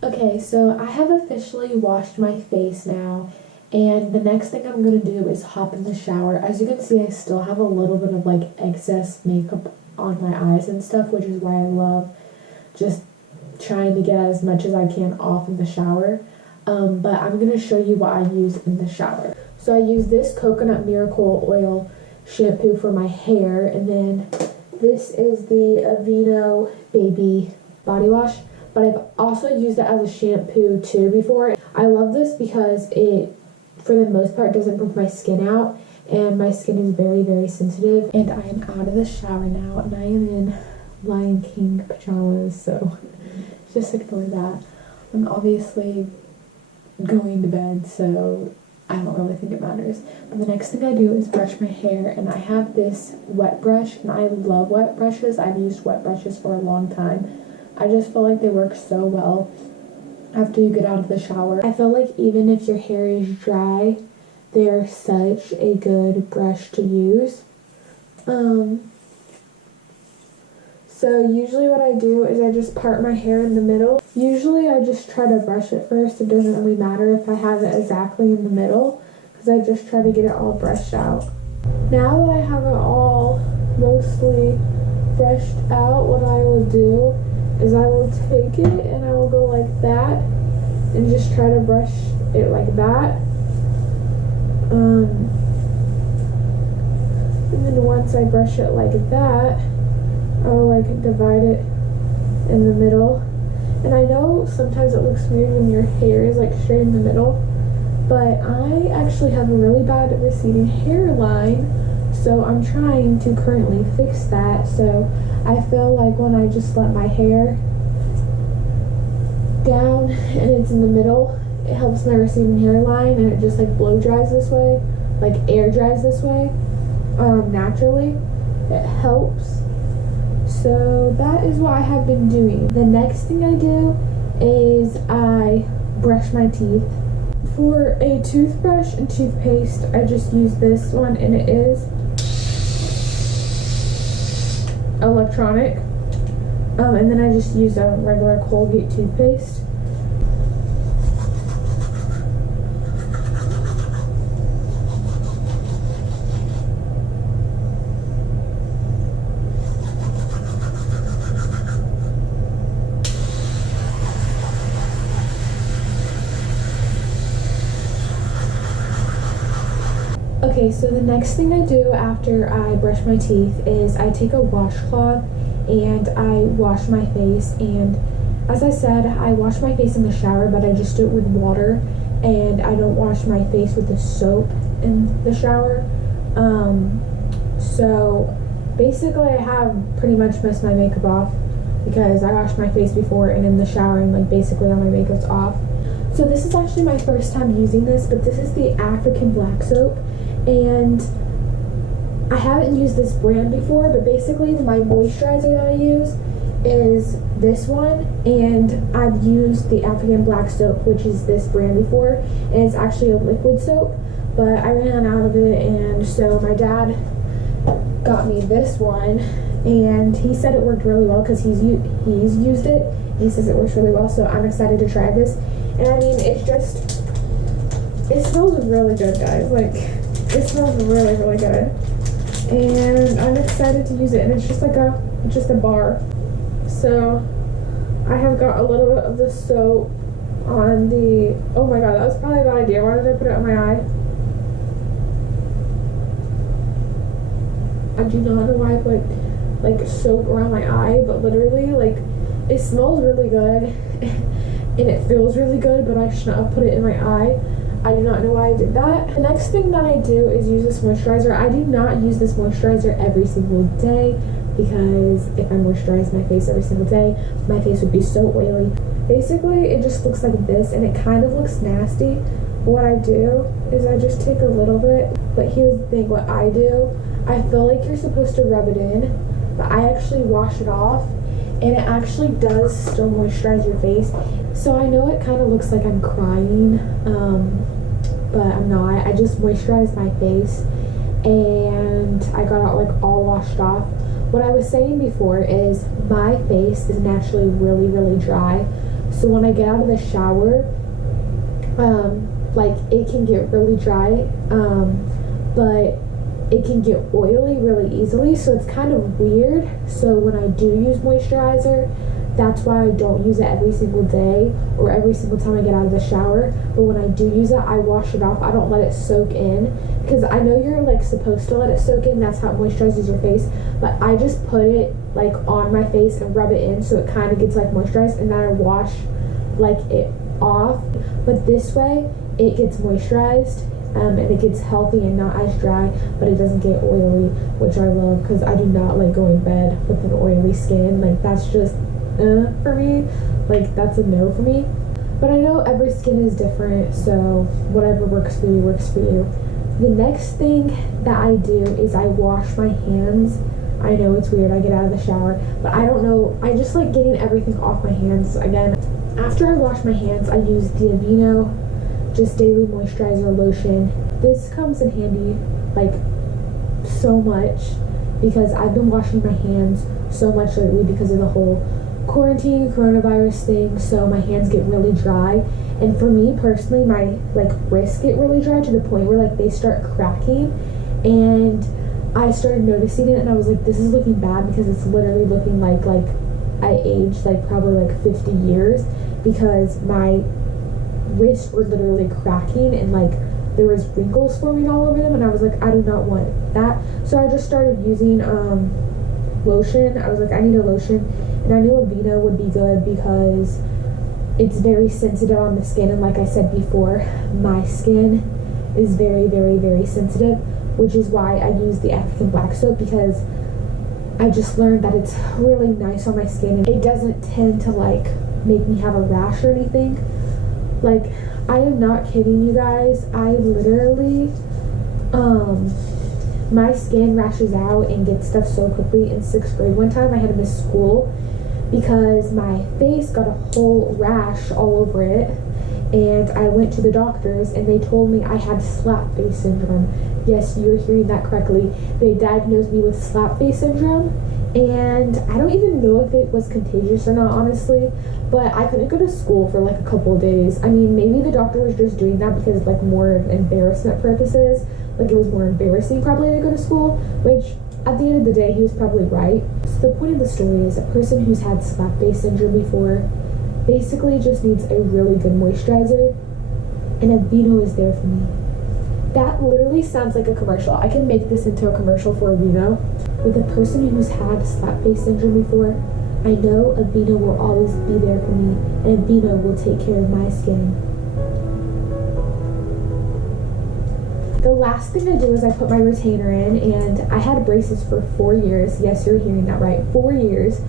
Okay, so I have officially washed my face now, and the next thing I'm gonna do is hop in the shower. As you can see, I still have a little bit of like excess makeup on my eyes and stuff, which is why I love just trying to get as much as I can off in the shower. But I'm gonna show you what I use in the shower. So I use this Coconut Miracle Oil shampoo for my hair, and then this is the Aveeno Baby Body Wash. But I've also used it as a shampoo too before. I love this because it, for the most part, doesn't break my skin out, and my skin is very, very sensitive. And I am out of the shower now, and I am in Lion King pajamas, so just ignore that. I'm obviously going to bed, so I don't really think it matters. But the next thing I do is brush my hair, and I have this wet brush, and I love wet brushes. I've used wet brushes for a long time. I just feel like they work so well after you get out of the shower. I feel like even if your hair is dry, they're such a good brush to use. So usually what I do is I just part my hair in the middle. Usually I just try to brush it first. It doesn't really matter if I have it exactly in the middle, because I just try to get it all brushed out. Now that I have it all mostly brushed out, what I will do is I will take it and I will go like that and just try to brush it like that. And then once I brush it like that, I'll like divide it in the middle. And I know sometimes it looks weird when your hair is like straight in the middle, but I actually have a really bad receding hairline, so I'm trying to currently fix that. So I feel like when I just let my hair down and it's in the middle, it helps my receding hairline, and it just like blow dries this way, like air dries this way, naturally. It helps. So that is what I have been doing. The next thing I do is I brush my teeth. For a toothbrush and toothpaste, I just use this one, and it is electronic. And then I just use a regular Colgate toothpaste. Okay, so the next thing I do after I brush my teeth is I take a washcloth and I wash my face. And as I said, I wash my face in the shower, but I just do it with water, and I don't wash my face with the soap in the shower. So basically I have pretty much messed my makeup off because I washed my face before and in the shower, and like basically all my makeup's off. So this is actually my first time using this, but this is the African black soap. And I haven't used this brand before, but basically my moisturizer that I use is this one, and I've used the African black soap, which is this brand before, and it's actually a liquid soap, but I ran out of it, and so my dad got me this one, and he said it worked really well because he's used it. He says it works really well, so I'm excited to try this. And I mean, it smells really good, guys. Like, it smells really, really good. And I'm excited to use it, and it's just like a bar. So I have got a little bit of the soap on the, oh my god, that was probably a bad idea. Why did I put it on my eye? I do not know why I put like soap around my eye, but literally, like, it smells really good and it feels really good, but I should not have put it in my eye. I do not know why I did that. The next thing that I do is use this moisturizer. I do not use this moisturizer every single day, because if I moisturize my face every single day, my face would be so oily. Basically, it just looks like this, and it kind of looks nasty. What I do is I just take a little bit, but here's the thing, what I do, I feel like you're supposed to rub it in, but I actually wash it off, and it actually does still moisturize your face. So I know it kind of looks like I'm crying, but I'm not. I just moisturized my face, and I got it like all washed off. What I was saying before is my face is naturally really, really dry, So when I get out of the shower, like it can get really dry, but it can get oily really easily, so it's kind of weird. So when I do use moisturizer, that's why I don't use it every single day or every single time I get out of the shower. But when I do use it, I wash it off. I don't let it soak in, because I know you're like supposed to let it soak in. That's how it moisturizes your face. But I just put it like on my face and rub it in, so it kind of gets like moisturized, and then I wash like it off. But this way, it gets moisturized. And it gets healthy and not as dry, but it doesn't get oily, which I love, because I do not like going to bed with an oily skin. Like, that's just for me. Like, that's a no for me. But I know every skin is different, so whatever works for you works for you. The next thing that I do is I wash my hands. I know it's weird, I get out of the shower, but I don't know, I just like getting everything off my hands. Again, after I wash my hands, I use the Aveeno Just Daily Moisturizer Lotion. This comes in handy like so much, because I've been washing my hands so much lately because of the whole quarantine coronavirus thing, so my hands get really dry. And for me personally, my like wrists get really dry to the point where like they start cracking, and I started noticing it, and I was like, this is looking bad, because it's literally looking like I aged like probably like 50 years, because my wrists were literally cracking and like there was wrinkles forming all over them, and I was like, I do not want that. So I just started using lotion. I was like, I need a lotion, and I knew Aveeno would be good because it's very sensitive on the skin, and like I said before, my skin is very, very, very sensitive, which is why I use the African black soap, because I just learned that it's really nice on my skin, and it doesn't tend to like make me have a rash or anything. Like, I am not kidding you guys, I literally my skin rashes out and gets stuff so quickly. In 6th grade one time, I had to miss school because my face got a whole rash all over it, and I went to the doctors and they told me I had slap face syndrome. Yes, you're hearing that correctly. They diagnosed me with slap face syndrome, and I don't even know if it was contagious or not, honestly, but I couldn't go to school for like a couple of days. I mean, maybe the doctor was just doing that because like more embarrassment purposes, like it was more embarrassing probably to go to school, which at the end of the day, he was probably right. So the point of the story is, a person who's had slap face syndrome before basically just needs a really good moisturizer, and Aveeno is there for me. That literally sounds like a commercial. I can make this into a commercial for Aveeno. With a person who's had slap face syndrome before, I know Aveeno will always be there for me, and Aveeno will take care of my skin. The last thing I do is I put my retainer in, and I had braces for 4 years. Yes, you're hearing that right, 4 years.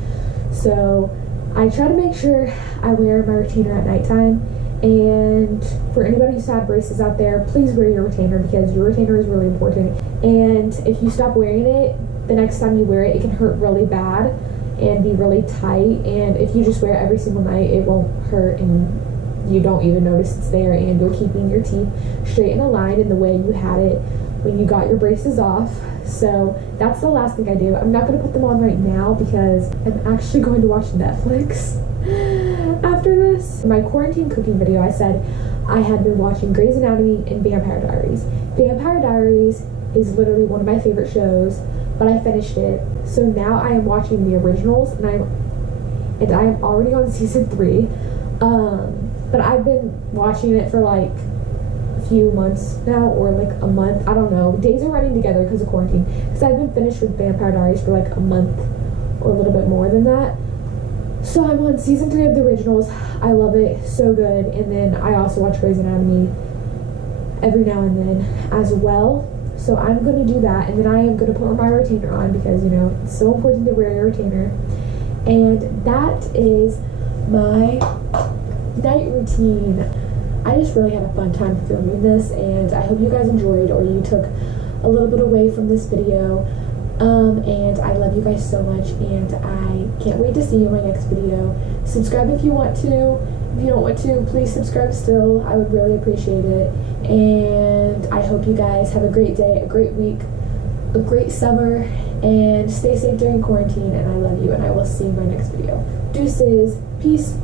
So I try to make sure I wear my retainer at nighttime. And for anybody who's had braces out there, please wear your retainer, because your retainer is really important. And if you stop wearing it, the next time you wear it, it can hurt really bad and be really tight. And if you just wear it every single night, it won't hurt, and you don't even notice it's there, and you're keeping your teeth straight and aligned in the way you had it when you got your braces off. So that's the last thing I do. I'm not going to put them on right now because I'm actually going to watch Netflix after this. In my quarantine cooking video, I said I had been watching Grey's Anatomy and Vampire Diaries. Vampire Diaries is literally one of my favorite shows, but I finished it. So now I am watching the originals, and I am already on season 3. But I've been watching it for like a few months now, or like a month. I don't know. Days are running together because of quarantine. Because I've been finished with Vampire Diaries for like a month or a little bit more than that. So I'm on season 3 of the originals. I love it. So good. And then I also watch Grey's Anatomy every now and then as well. So I'm going to do that. And then I am going to put my retainer on because, you know, it's so important to wear your retainer. And that is my night routine. I just really had a fun time filming this, and I hope you guys enjoyed, or you took a little bit away from this video. And I love you guys so much, and I can't wait to see you in my next video. Subscribe if you want to. If you don't want to, please subscribe still. I would really appreciate it. And I hope you guys have a great day, a great week, a great summer, and stay safe during quarantine. And I love you, and I will see you in my next video. Deuces. Peace.